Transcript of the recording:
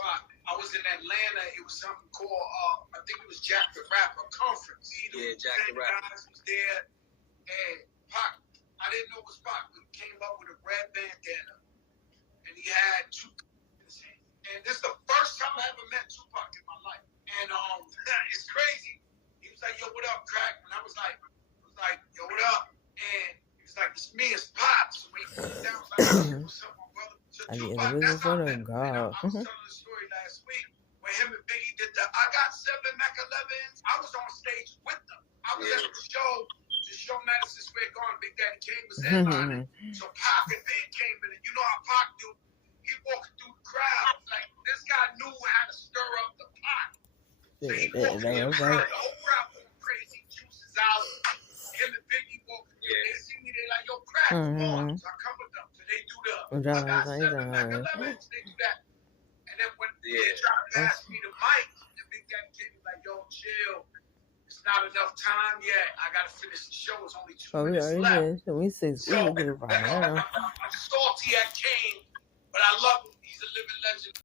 I was in Atlanta. It was something called, I think it was Jack the Rapper Conference. Yeah, Jack the Rapper. Guys was there, and Pac, I didn't know it was Pac, but he came up with a red bandana, and he had Tupac in his hand. And this is the first time I ever met Tupac in my life. And it's crazy. He was like, "Yo, what up, crack?" And I was like, "Yo, what up?" And he was like, "It's me, it's Pop." So when he put it down, I was like, "What's up, my brother?" So Tupac, that's how I met him. I was telling the story last week when him and Biggie did the I Got 7 Mac 11s. I was on stage with them. I was at the show Madison Square Garden. Big Daddy Kane was headlining. So Pac and Big came in, and you know how Pac do. He walked through the crowd. Like, this guy knew how to stir up the pot. So he walked through the crowd. The whole crowd going crazy. Juices out. Him and Biggie walking through. They see me. They like, "Yo, crack, come on." So I come with them. So they do the I Got 7 Mac 11s. They do that. And then when they try to pass me the mic, the Big Daddy Kane was like, "Yo, chill. It's not enough time yet. I gotta finish the show. It's only 2 minutes left." We 6 so, I'm salty at Kane, but I love him. He's a living legend.